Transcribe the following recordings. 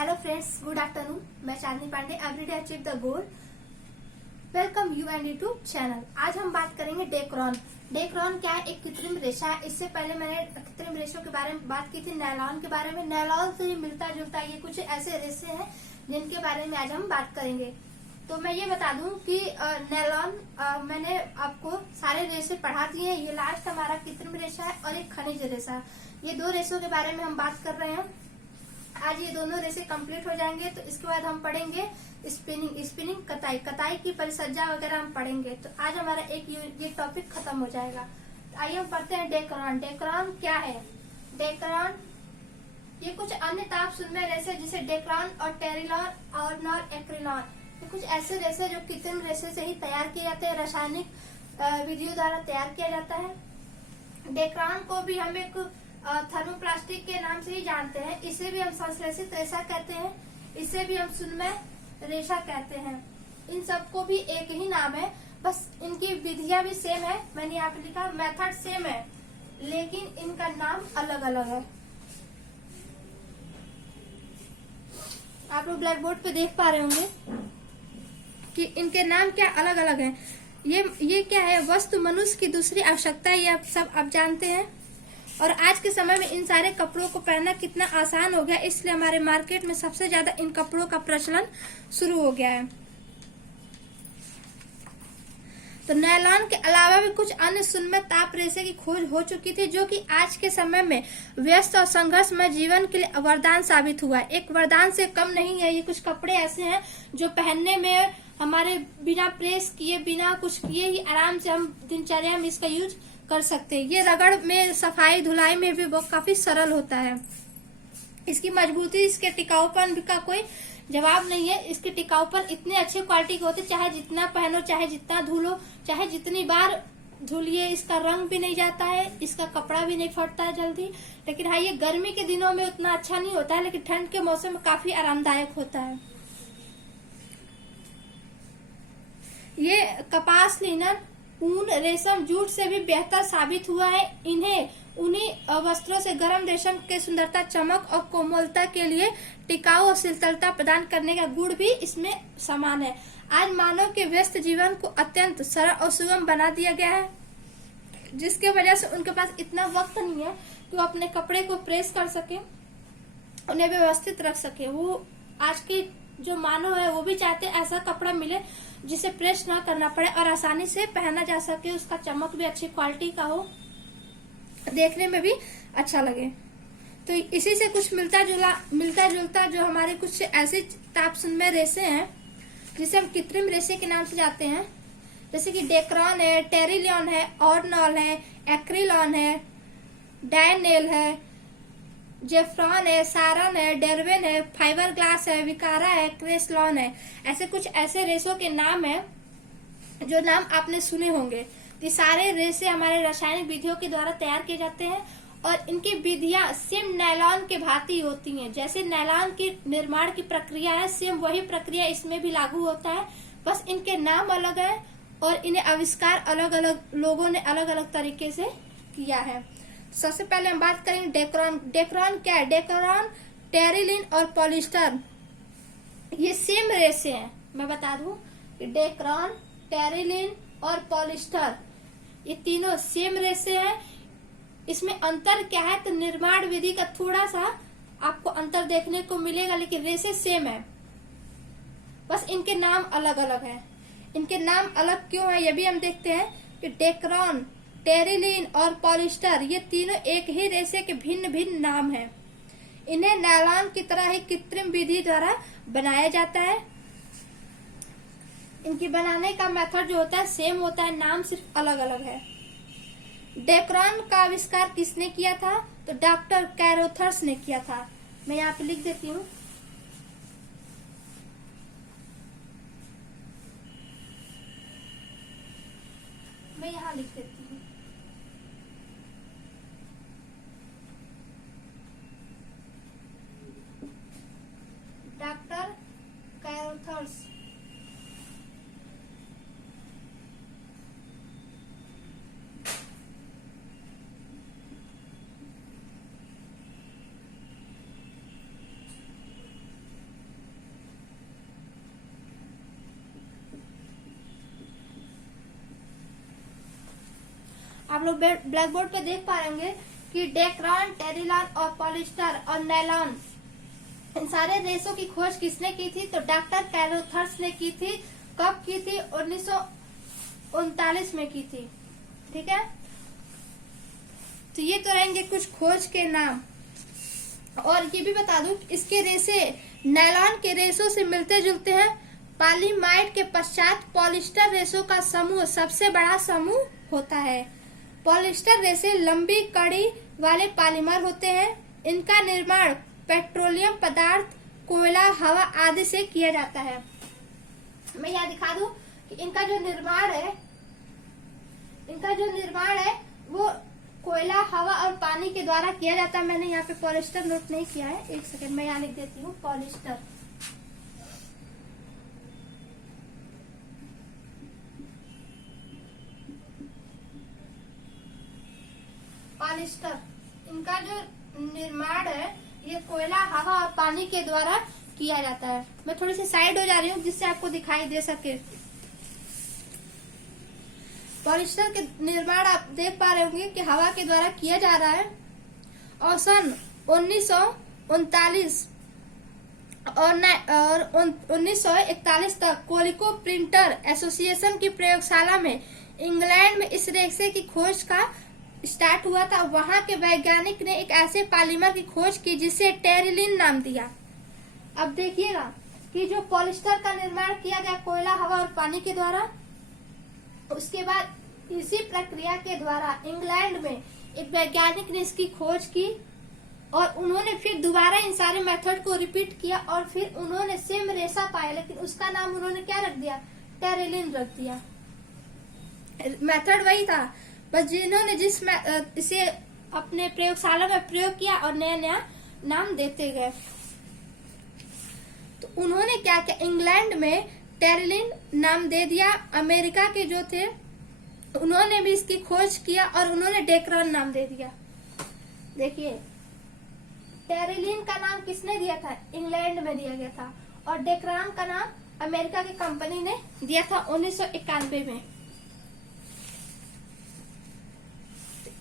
Hello friends, good afternoon. मैं Chandni Pandey, everyday achieve the goal. Welcome you and YouTube channel. आज हम बात करेंगे डेक्रोन। डेक्रोन क्या है? एक कृत्रिम रेशा है। इससे पहले मैंने कृत्रिम रेशों के बारे में बात की थी, नायलॉन के बारे में। नायलॉन से ही मिलता जुलता ये कुछ ऐसे रेशे हैं जिनके बारे में आज हम बात करेंगे। तो मैं ये बता दूं कि नायलॉन मैंने आपको सारे रेशे पढ़ा दिए हैं। ये लास्ट हमारा कृत्रिम रेशा है और एक खनिज रेशा। ये दो रेशों के बारे में हम बात कर रहे हैं। आज ये दोनों रेशे कंप्लीट हो जाएंगे तो इसके बाद हम पढ़ेंगे स्पिनिंग कताई। कताई की परिसज्जा वगैरह हम पढ़ेंगे। तो आज हमारा ये टॉपिक खत्म हो जाएगा। तो आइए हम पढ़ते हैं डेक्रोन। डेक्रोन क्या है? डेक्रोन ये कुछ अन्य ताप सुनमे रेशे जिसे डेक्रोन और टेरिलॉन और नॉर एक्रिलॉन, ये कुछ ऐसे रेशे जो कृत्रिम रेशे से ही तैयार किए जाते हैं, रासायनिक विधियों द्वारा तैयार किया जाता है। डेक्रोन को भी हम एक थर्मोप्लास्टिक के नाम से ही जानते हैं। इसे भी हम संश्लेषित रेशा कहते हैं, इसे भी हम सुनमय रेशा कहते हैं। इन सबको भी एक ही नाम है, बस इनकी विधियां भी सेम है। मैंने यहाँ पे लिखा मेथड सेम है, लेकिन इनका नाम अलग अलग है। आप लोग ब्लैक बोर्ड पे देख पा रहे होंगे कि इनके नाम क्या अलग अलग हैं। ये क्या है? वस्तु मनुष्य की दूसरी आवश्यकता है, ये आप सब आप जानते हैं। और आज के समय में इन सारे कपड़ों को पहनना कितना आसान हो गया, इसलिए हमारे मार्केट में सबसे ज्यादा इन कपड़ों का प्रचलन शुरू हो गया है। तो नायलॉन के अलावा भी कुछ अन्य सुनमय ताप रेशे की खोज हो चुकी थी, जो कि आज के समय में व्यस्त और संघर्षमय जीवन के लिए वरदान साबित हुआ है। एक वरदान से कम नहीं है। ये कुछ कपड़े ऐसे हैं जो पहनने में हमारे बिना प्रेस किए, बिना कुछ किए ही आराम से हम दिनचर्या में इसका यूज कर सकते हैं। ये रगड़ में, सफाई धुलाई में भी वो काफी सरल होता है। इसकी मजबूती, इसके टिकाऊपन का कोई जवाब नहीं है। इसके टिकाऊपन इतने अच्छे क्वालिटी के होते, चाहे जितना पहनो, चाहे जितना धुलो, चाहे जितनी बार धुलिए, इसका रंग भी नहीं जाता है, इसका कपड़ा भी नहीं फटता है जल्दी। लेकिन हाँ, ये गर्मी के दिनों में उतना अच्छा नहीं होता है, लेकिन ठंड के मौसम में काफी आरामदायक होता है। ये कपास, लिनन, ऊन, रेशम, जूट से भी बेहतर साबित हुआ है। उन्हीं वस्त्रों से गर्म रेशम के सुंदरता, चमक और कोमलता के लिए टिकाऊ और शीतलता प्रदान करने का गुण भी इसमें समान है। आज मानव के व्यस्त जीवन को अत्यंत सरल और सुगम बना दिया गया है, जिसके वजह से उनके पास इतना वक्त नहीं है कि वो अपने कपड़े को प्रेस कर सके, उन्हें व्यवस्थित रख सके। वो आज के जो मानव है वो भी चाहते ऐसा कपड़ा मिले जिसे प्रेस ना करना पड़े और आसानी से पहना जा सके, उसका चमक भी अच्छी क्वालिटी का हो, देखने में भी अच्छा लगे। तो इसी से कुछ मिलता जुलता जो हमारे कुछ ऐसे ताप सुनमय रेशे हैं जिसे हम कृत्रिम रेशे के नाम से जानते हैं, जैसे कि डेक्रोन है, टेरिलॉन है, ऑर्नॉल है, एक्रिलॉन है, डायनेल है, जेफ्रॉन है, सारन है, डेरवेन है, फाइबर ग्लास है, विकारा है, क्रेसलॉन है। ऐसे कुछ ऐसे रेशों के नाम है जो नाम आपने सुने होंगे। ये सारे रेशे हमारे रासायनिक विधियों के द्वारा तैयार किए जाते हैं और इनकी विधियां सेम नायलॉन के भांति होती हैं। जैसे नायलॉन की निर्माण की प्रक्रिया है, सेम वही प्रक्रिया इसमें भी लागू होता है, बस इनके नाम अलग है और इन्हें आविष्कार अलग अलग लोगों ने अलग अलग तरीके से किया है। सबसे पहले हम बात करेंगे डेक्रोन। डेक्रोन क्या है? डेक्रोन, टेरिलिन और पॉलिस्टर ये सेम रेशे हैं। मैं बता दूं कि डेक्रोन, टेरिलिन और पॉलिस्टर ये तीनों सेम रेशे हैं। इसमें अंतर क्या है? तो निर्माण विधि का थोड़ा सा आपको अंतर देखने को मिलेगा, लेकिन रेशे सेम है, बस इनके नाम अलग अलग हैं। इनके नाम अलग क्यों है ये भी हम देखते हैं कि डेक्रोन, टेरिलिन और पॉलिस्टर ये तीनों एक ही रेशे के भिन्न भिन्न नाम हैं। इन्हें नायलॉन की तरह ही कृत्रिम विधि द्वारा बनाया जाता है। इनकी बनाने का मेथड जो होता है सेम होता है, नाम सिर्फ अलग अलग है। डेक्रोन का आविष्कार किसने किया था? तो डॉक्टर कैरोथर्स ने किया था। मैं यहाँ पे लिख देती हूँ। मैं यहाँ लिख देती हूँ। डॉक्टर कैरोथर्स आप लोग ब्लैक बोर्ड पे देख पाएंगे कि डेक्रान, टेरिलॉन और पॉलिस्टर और नायलॉन, इन सारे रेशों की खोज किसने की थी? तो डॉक्टर कैरोथर्स ने की थी। कब की थी? 1939 में की थी। ठीक है, तो ये तो रहेंगे कुछ खोज के नाम। और ये भी बता दूं इसके रेशे नायलॉन के रेशों से मिलते जुलते हैं। पॉलीमाइड के पश्चात पॉलिस्टर रेशों का समूह सबसे बड़ा समूह होता है। पॉलिस्टर रेशे लंबी कड़ी वाले पॉलीमर होते हैं। इनका निर्माण पेट्रोलियम पदार्थ, कोयला, हवा आदि से किया जाता है। मैं यहाँ दिखा दूं कि इनका जो निर्माण है वो कोयला, हवा और पानी के द्वारा किया जाता है। मैंने यहाँ पे पॉलिस्टर नोट नहीं किया है, एक सेकंड मैं यहाँ लिख देती हूँ। पॉलिस्टर इनका जो निर्माण है ये कोयला, हवा और पानी के द्वारा किया जाता है। मैं थोड़ी सी साइड हो जा रही हूँ जिससे आपको दिखाई दे सके। पॉलिस्टर के निर्माण आप देख पा रहे होंगे कि हवा के द्वारा किया जा रहा है। और सन 1939 और 1941 तक कोलिको प्रिंटर एसोसिएशन की प्रयोगशाला में इंग्लैंड में इस रेशे की खोज का स्टार्ट हुआ था। वहां के वैज्ञानिक ने एक ऐसे पॉलीमर की खोज की जिसे टेरिलिन नाम दिया। अब देखिएगा कि जो पॉलिस्टर का निर्माण किया गया कोयला, हवा और पानी के द्वारा, उसके बाद इसी प्रक्रिया के द्वारा इंग्लैंड में एक वैज्ञानिक ने इसकी खोज की और उन्होंने फिर दोबारा इन सारे मेथड को रिपीट किया और फिर उन्होंने सेम रेशा पाया, लेकिन उसका नाम उन्होंने क्या रख दिया? टेरिलिन रख दिया। मेथड वही था, बस जिन्होंने इसे अपने प्रयोगशाला में प्रयोग किया और नया नया नाम देते गए। तो उन्होंने क्या किया? इंग्लैंड में टेरिलिन नाम दे दिया। अमेरिका के जो थे उन्होंने भी इसकी खोज किया और उन्होंने डेक्रान नाम दे दिया। देखिए, टेरिलिन का नाम किसने दिया था? इंग्लैंड में दिया गया था। और डेक्रान का नाम अमेरिका की कंपनी ने दिया था 1991 में।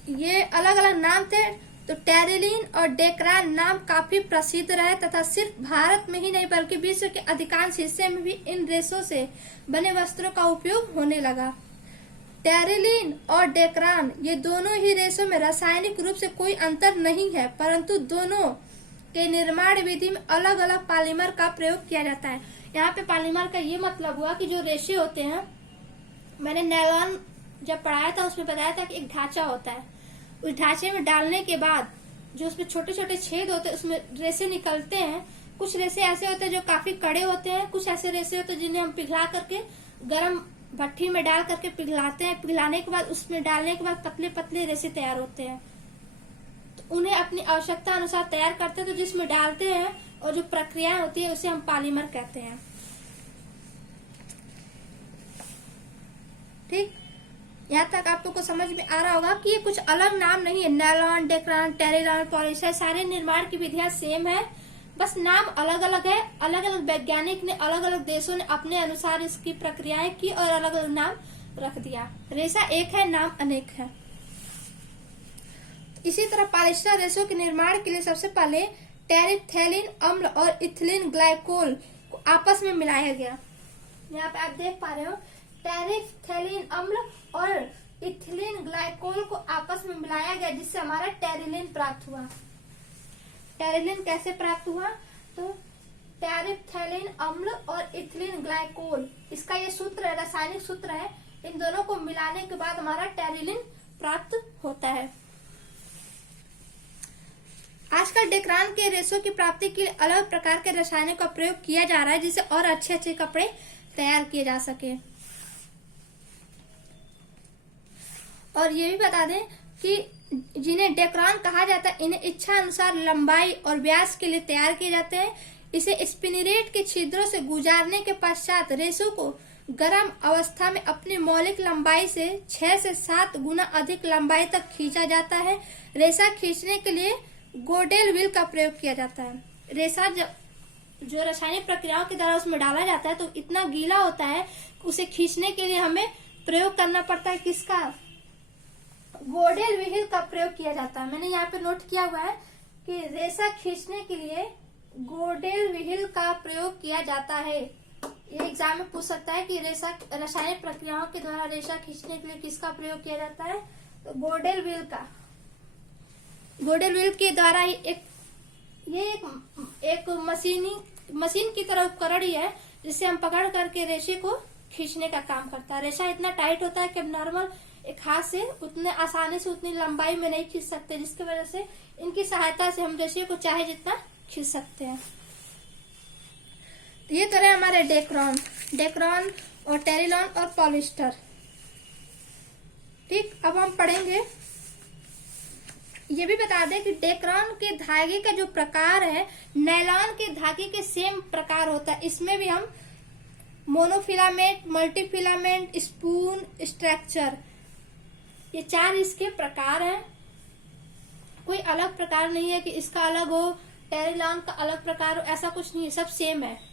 ये अलग अलग नाम थे। तो टेरिलिन और डेक्रान नाम काफी प्रसिद्ध रहे तथा सिर्फ भारत में ही नहीं बल्कि विश्व के अधिकांश हिस्से में भी इन रेशों से बने वस्त्रों का उपयोग होने लगा। टेरिलिन और डेक्रान ये दोनों ही रेशों में रासायनिक रूप से कोई अंतर नहीं है, परंतु दोनों के निर्माण विधि में अलग अलग पॉलीमर का प्रयोग किया जाता है। यहाँ पे पॉलीमर का ये मतलब हुआ कि जो रेशे होते हैं, मैंने नायलॉन जब पढ़ाया था उसमें बताया था कि एक ढांचा होता है, उस ढांचे में डालने के बाद जो उसमें छोटे छोटे छेद होते हैं उसमें रेशे निकलते हैं। कुछ रेशे ऐसे होते हैं जो काफी कड़े होते हैं, कुछ ऐसे रेशे होते हैं जिन्हें हम पिघला करके गर्म भट्टी में डाल करके पिघलाते हैं। पिघलाने के बाद उसमें डालने के बाद पतले पतले रेशे तैयार होते हैं। तो उन्हें अपनी आवश्यकता अनुसार तैयार करते हैं, तो जिसमें डालते हैं और जो प्रक्रिया होती है उसे हम पॉलीमर कहते हैं। ठीक, यहाँ तक आप लोग को समझ में आ रहा होगा कि ये कुछ अलग नाम नहीं है। नायलॉन, डेक्रान, टेरिलॉन, पॉलिस्टर सारे निर्माण की विधियां सेम है, बस नाम अलग अलग है। अलग अलग वैज्ञानिक ने अलग अलग देशों ने अपने अनुसार इसकी प्रक्रियाएं की और अलग अलग नाम रख दिया। रेशा एक है, नाम अनेक है। इसी तरह पॉलिस्टर रेशों के निर्माण के लिए सबसे पहले टेरिफ्थैलिन अम्ल और इथिलीन ग्लाइकोल को आपस में मिलाया गया। यहाँ पे आप देख पा रहे हो, टेरिफ्थैलिन अम्ल और इथिलीन ग्लाइकोल को आपस में मिलाया गया जिससे हमारा टेरिलिन प्राप्त हुआ। टेरिलिन कैसे प्राप्त हुआ? तो टेरिफ्थैलिन अम्ल और इथिलीन ग्लाइकोल, इसका ये सूत्र है, रासायनिक सूत्र है। इन दोनों को मिलाने के बाद हमारा टेरिलिन प्राप्त होता है। आजकल डेक्रान के रेशों की प्राप्ति के लिए अलग प्रकार के रसायनों का प्रयोग किया जा रहा है जिससे और अच्छे अच्छे कपड़े तैयार किए जा सके। और ये भी बता दें कि जिन्हें डेक्रान कहा जाता है इन्हें इच्छा अनुसार लंबाई और व्यास के लिए तैयार किए जाते हैं। इसे स्पिनिरेट के छिद्रों से गुजारने के पश्चात रेशों को गर्म अवस्था में अपनी मौलिक लंबाई से 6 से 7 गुना अधिक लंबाई तक खींचा जाता है। रेशा खींचने के लिए गोडेल व्हील का प्रयोग किया जाता है। रेशा जो रासायनिक प्रक्रियाओं के द्वारा उसमें डाला जाता है तो इतना गीला होता है, उसे खींचने के लिए हमें प्रयोग करना पड़ता है किसका? गोडेल व्हील का प्रयोग किया जाता है। मैंने यहाँ पे नोट किया हुआ है कि रेशा खींचने के लिए गोडेल व्हील का प्रयोग किया जाता है। ये एग्जाम में पूछ सकता है कि रेशा रासायनिक प्रक्रियाओं के द्वारा रेशा खींचने के लिए किसका प्रयोग किया जाता है, तो गोडेल व्हील का। गोडेल व्हील के द्वारा एक मशीन की तरह उपकरण ही है जिससे हम पकड़ करके रेशे को खींचने का काम करता है। रेशा इतना टाइट होता है कि हम नॉर्मल एक हाथ से उतने आसानी से उतनी लंबाई में नहीं खींच सकते, जिसकी वजह से इनकी सहायता से हम रेशे को चाहे जितना खींच सकते हैं। तो ये तो रहे हमारे डेक्रॉन और टेरिलॉन और पॉलिस्टर। ठीक, अब हम पढ़ेंगे, ये भी बता दें कि डेक्रॉन के धागे का जो प्रकार है नायलॉन के धागे के सेम प्रकार होता है। इसमें भी हम मोनोफिलामेंट, मल्टीफिलामेंट, स्पून स्ट्रक्चर, ये 4 इसके प्रकार हैं। कोई अलग प्रकार नहीं है कि इसका अलग हो, टेरिलॉन का अलग प्रकार हो, ऐसा कुछ नहीं है, सब सेम है।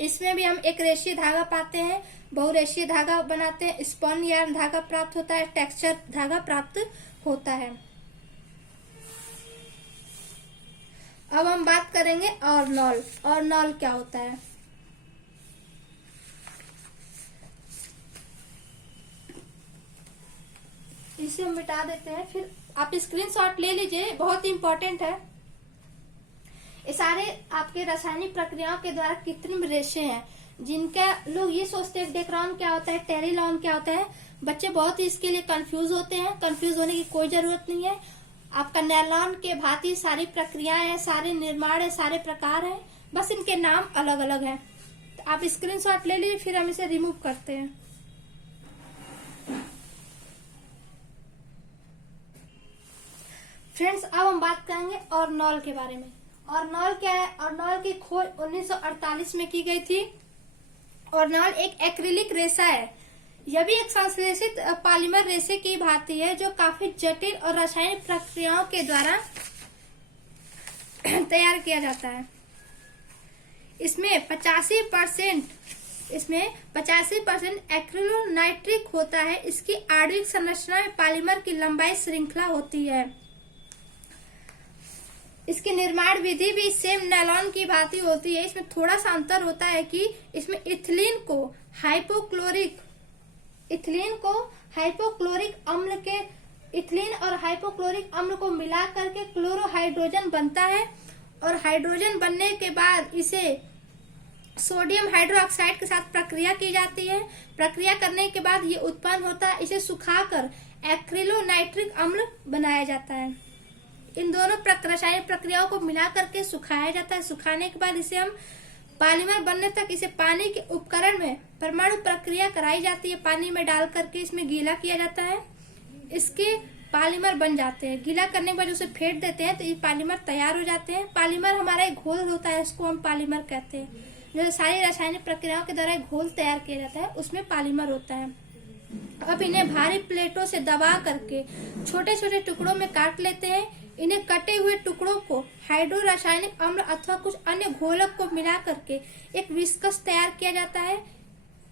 इसमें भी हम एक रेशीय धागा पाते हैं, बहुरेशीय धागा बनाते हैं, स्पन यार्न धागा प्राप्त होता है, टेक्सचर धागा प्राप्त होता है। अब हम बात करेंगे ऑर्नॉल। ऑर्नॉल क्या होता है? इसे हम मिटा देते हैं, फिर आप स्क्रीनशॉट ले लीजिए, बहुत इंपॉर्टेंट है। ये सारे आपके रासायनिक प्रक्रियाओं के द्वारा कृत्रिम रेशे हैं, जिनका लोग ये सोचते हैं डेक्रॉन क्या होता है, टेरिलॉन क्या होता है। बच्चे बहुत ही इसके लिए कंफ्यूज होते हैं। कंफ्यूज होने की कोई जरूरत नहीं है। आपका नायलॉन के भांति सारी प्रक्रियाएं हैं, सारे निर्माण है, सारे प्रकार हैं, बस इनके नाम अलग अलग हैं। तो आप स्क्रीनशॉट ले लीजिए, फिर हम इसे रिमूव करते हैं। फ्रेंड्स, अब हम बात करेंगे ऑर्नॉल के बारे में। ऑर्नॉल क्या है? ऑर्नॉल की खोज 1948 में की गई थी। ऑर्नॉल एक एक्रिलिक रेशा है। यह भी एक संश्लेषित पॉलीमर रेशे की भांति है जो काफी जटिल और रासायनिक प्रक्रियाओं के द्वारा तैयार किया जाता है। इसमें 85% एक्रिलोनाइट्रिक होता है। इसकी आणविक संरचना में पॉलीमर की लंबाई श्रृंखला होती है। इसकी निर्माण विधि भी सेम नायलॉन की भांति होती है। इसमें थोड़ा सा अंतर होता है कि इसमें इथिलीन और हाइपोक्लोरिक अम्ल को मिला करके क्लोरोहाइड्रोजन बनता है, और हाइड्रोजन बनने के बाद इसे सोडियम हाइड्रोक्साइड के साथ प्रक्रिया की जाती है। प्रक्रिया करने के बाद ये उत्पन्न होता है। इसे सुखाकर एक्रिलोनाइट्रिक अम्ल बनाया जाता है। इन दोनों रासायनिक प्रक्रियाओं को मिला करके सुखाया जाता है। सुखाने के बाद इसे हम पॉलीमर बनने तक इसे पानी के उपकरण में परमाणु प्रक्रिया कराई जाती है। पानी में डाल करके इसमें गीला किया जाता है। इसके पॉलीमर बन जाते हैं। गीला करने के बाद उसे फेंट देते हैं तो ये पॉलीमर तैयार हो जाते हैं। पॉलीमर हमारा एक घोल होता है, इसको हम पॉलीमर कहते हैं। जो सारी रासायनिक प्रक्रियाओं के द्वारा एक घोल तैयार किया जाता है उसमें पॉलीमर होता है। अब इन्हें भारी प्लेटों से दबा करके छोटे छोटे टुकड़ों में काट लेते हैं। इन्हें कटे हुए टुकड़ों को हाइड्रो रासायनिक अम्ल अथवा कुछ अन्य घोलक को मिला करके एक विस्कस तैयार किया जाता है।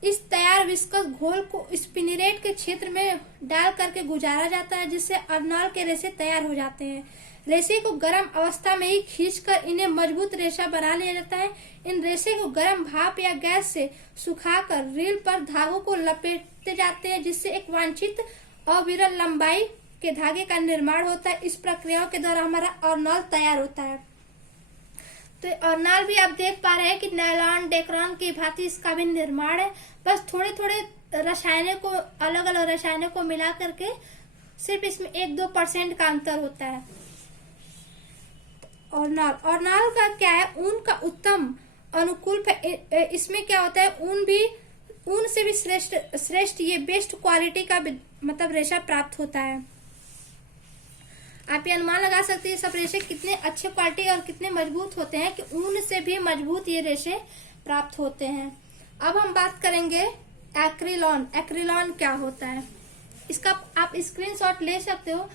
इस तैयार विस्कस घोल को स्पिनिरेट के क्षेत्र में डाल करके गुजारा जाता है, जिससे ऑर्नॉल के रेशे तैयार हो जाते हैं। रेशे को गर्म अवस्था में ही खींचकर इन्हें मजबूत रेशा बना लिया जाता है। इन रेशे को गर्म भाप या गैस से सुखाकर रील पर धागों को लपेटते जाते हैं, जिससे एक वांछित अविरल लंबाई के धागे का निर्माण होता है। इस प्रक्रियाओं के द्वारा हमारा ऑर्नॉल तैयार होता है। तो ऑर्नॉल भी आप देख पा रहे हैं कि नायलॉन, डेक्रॉन की भांति इसका भी निर्माण है। बस थोड़े थोड़े अलग अलग रसायनों को मिला करके सिर्फ इसमें 1-2% का अंतर होता है। ऑर्नॉल का क्या है? ऊन का उत्तम अनुकूल। इसमें क्या होता है? ऊन से भी श्रेष्ठ ये बेस्ट क्वालिटी का मतलब रेशा प्राप्त होता है। आप ये अनुमान लगा सकते हैं सब रेशे कितने अच्छे क्वालिटी और कितने मजबूत होते हैं कि ऊन से भी मजबूत ये रेशे प्राप्त होते हैं। अब हम बात करेंगे एक्रिलॉन। एक्रिलॉन क्या होता है? इसका आप स्क्रीनशॉट ले सकते हो।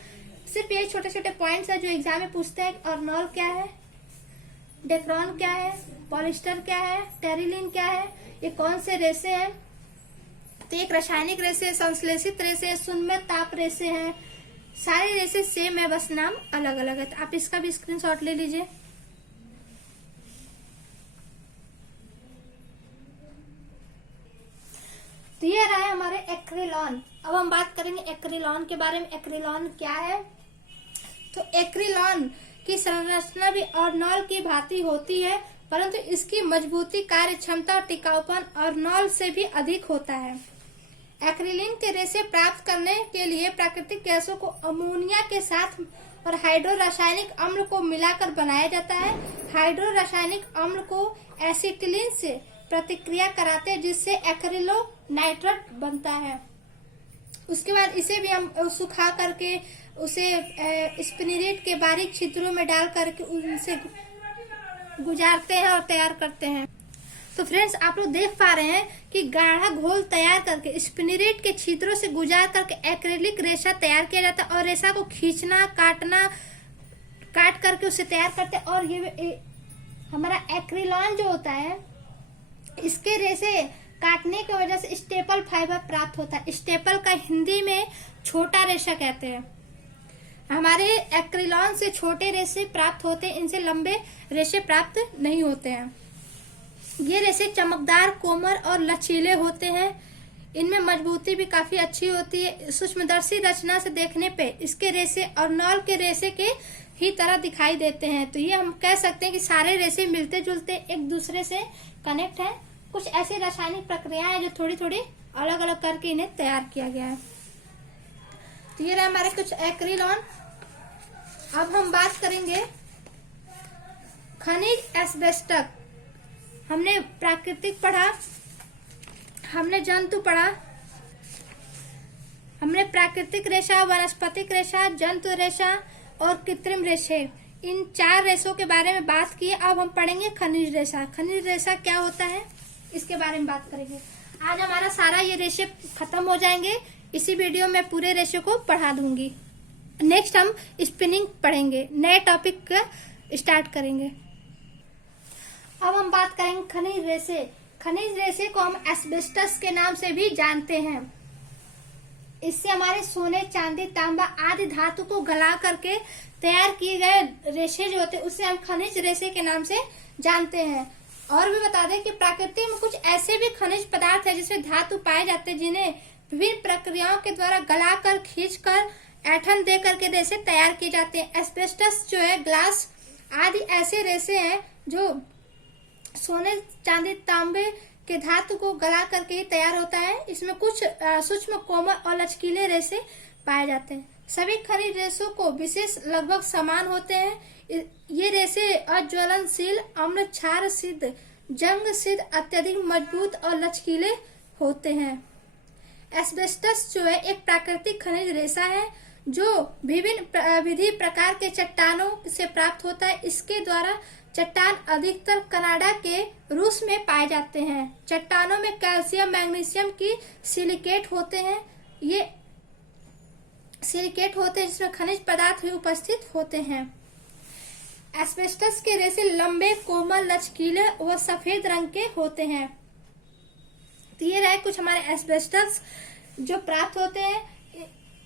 सिर्फ ये छोटे छोटे पॉइंट्स है जो एग्जाम में पूछते हैं। ऑर्नॉल क्या है, डेक्रॉन क्या है, पॉलिस्टर क्या है, टेरिलिन क्या है, ये कौन से रेशे हैं? तो एक रासायनिक रेशे, संश्लेषित रेशे, शून्य ताप रेशे हैं, सारे रेसे सेम है, बस नाम अलग अलग है। तो आप इसका भी स्क्रीनशॉट ले लीजिए। तो ये रहा है हमारे एक्रिलॉन। अब हम बात करेंगे एक्रिलॉन के बारे में। एक्रिलॉन क्या है? तो एक्रिलॉन की संरचना भी ऑर्नॉल की भांति होती है, परंतु इसकी मजबूती, कार्य क्षमता और टिकाऊपन ऑर्नॉल से भी अधिक होता है। एक्रिलिन के रेशे प्राप्त करने के लिए प्राकृतिक गैसों को अमोनिया के साथ और हाइड्रो रासायनिक अम्ल को मिलाकर बनाया जाता है। हाइड्रो रासायनिक अम्ल को एसिटिलीन से प्रतिक्रिया कराते हैं, जिससे एक्रिलोनाइट्रेट बनता है। उसके बाद इसे भी हम सुखा करके उसे स्पिनिरेट के बारीक छिद्रों में डाल करके उनसे गुजारते हैं और तैयार करते हैं। तो फ्रेंड्स, आप लोग देख पा रहे हैं कि गाढ़ा घोल तैयार करके स्पिनिरेट के छिद्रों से गुजार करके एक्रिलिक रेशा तैयार किया जाता है और रेशा को खींचना, काट करके उसे तैयार करते हैं। और ये हमारा एक्रिलॉन जो होता है, इसके रेशे काटने की वजह से स्टेपल फाइबर प्राप्त होता है। स्टेपल का हिंदी में छोटा रेशा कहते हैं। हमारे एक्रिलॉन से छोटे रेशे प्राप्त होते हैं, इनसे लंबे रेशे प्राप्त नहीं होते हैं। ये रेशे चमकदार, कोमल और लचीले होते हैं। इनमें मजबूती भी काफी अच्छी होती है। सूक्ष्मदर्शी रचना से देखने पे इसके रेशे ऑर्नॉल के रेशे के ही तरह दिखाई देते हैं। तो ये हम कह सकते हैं कि सारे रेशे मिलते जुलते एक दूसरे से कनेक्ट हैं। कुछ ऐसी रासायनिक प्रक्रियाएं हैं जो थोड़ी थोड़ी अलग अलग करके इन्हें तैयार किया गया है। तो ये रहे हमारे कुछ एक्रिलॉन। अब हम बात करेंगे खनिज एस्बेस्टस। हमने प्राकृतिक पढ़ा, हमने जंतु पढ़ा, हमने प्राकृतिक रेशा, वनस्पतिक रेशा, जंतु रेशा और कृत्रिम रेशे, इन 4 रेशों के बारे में बात की। अब हम पढ़ेंगे खनिज रेशा। खनिज रेशा क्या होता है, इसके बारे में बात करेंगे। आज हमारा सारा ये रेशे खत्म हो जाएंगे। इसी वीडियो में पूरे रेशे को पढ़ा दूंगी। नेक्स्ट हम स्पिनिंग पढ़ेंगे, नए टॉपिक का स्टार्ट करेंगे। अब हम बात करेंगे खनिज रेशे। खनिज रेशे को हम एस्बेस्टस के नाम से भी जानते हैं। इससे हमारे सोने, चांदी, तांबा आदि धातु को गला करके तैयार किए गए रेशे जो होते हैं, उससे हम खनिज रेशे के नाम से जानते हैं। और भी बता दें कि प्रकृति में कुछ ऐसे भी खनिज पदार्थ है जिसमें धातु पाए जाते हैं, जिन्हें विभिन्न प्रक्रियाओं के द्वारा गलाकर, खींचकर, ऐंठन दे करके रेशे तैयार किए जाते हैं। एस्बेस्टस जो है, ग्लास आदि ऐसे रेशे हैं जो सोने, चांदी, तांबे के धातु को गला करके ही तैयार होता है। इसमें कुछ सूक्ष्म, कोमल और लचकीले रेशे पाए जाते हैं। सभी खनिज रेशों को विशेष लगभग समान होते हैं। ये रेशे अज्वलनशील, अम्ल क्षार सिद्ध, जंग सिद्ध, अत्यधिक मजबूत और लचकीले होते हैं। एस्बेस्टस जो है एक प्राकृतिक खनिज रेशा है जो विभिन्न विधि प्रकार के चट्टानों से प्राप्त होता है। इसके द्वारा चट्टान अधिकतर कनाडा के रूस में पाए जाते हैं। चट्टानों में कैल्शियम, मैग्नीशियम की सिलिकेट होते हैं। ये सिलिकेट होते हैं जिसमें खनिज पदार्थ भी उपस्थित होते हैं। एस्बेस्टस के रेशे लंबे, कोमल, लचकीले व सफेद रंग के होते हैं। तो ये रहे कुछ हमारे एस्बेस्टस जो प्राप्त होते हैं।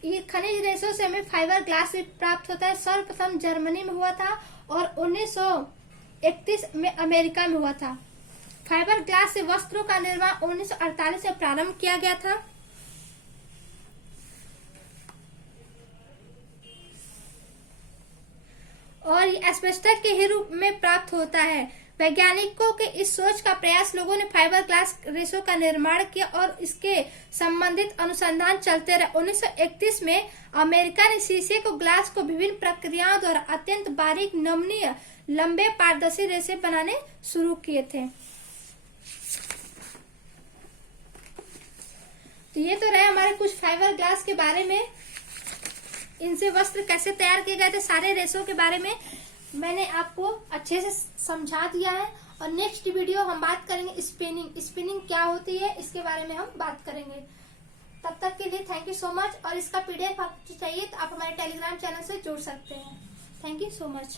ये खनिज रेशों से हमें फाइबर ग्लास भी प्राप्त होता है। सर्वप्रथम जर्मनी में हुआ था और 1931 में अमेरिका में हुआ था। फाइबर ग्लास से वस्त्रों का निर्माण 1948 में प्रारंभ किया गया था। और ये एस्बेस्टस के ही रूप में प्राप्त होता है। वैज्ञानिकों के इस सोच का प्रयास लोगों ने फाइबर ग्लास रेशों का निर्माण किया और इसके संबंधित अनुसंधान चलते रहे। 1931 में अमेरिका ने शीशे को, ग्लास को विभिन्न प्रक्रियाओं द्वारा अत्यंत बारीक, नमनीय, लंबे, पारदर्शी रेशे बनाने शुरू किए थे। तो ये तो रहे हमारे कुछ फाइबर ग्लास के बारे में। इनसे वस्त्र कैसे तैयार किए गए थे, सारे रेशों के बारे में मैंने आपको अच्छे से समझा दिया है। और नेक्स्ट वीडियो हम बात करेंगे स्पिनिंग। स्पिनिंग क्या होती है, इसके बारे में हम बात करेंगे। तब तक के लिए थैंक यू सो मच। और इसका PDF आपको चाहिए तो आप हमारे टेलीग्राम चैनल से जुड़ सकते हैं। Thank you so much.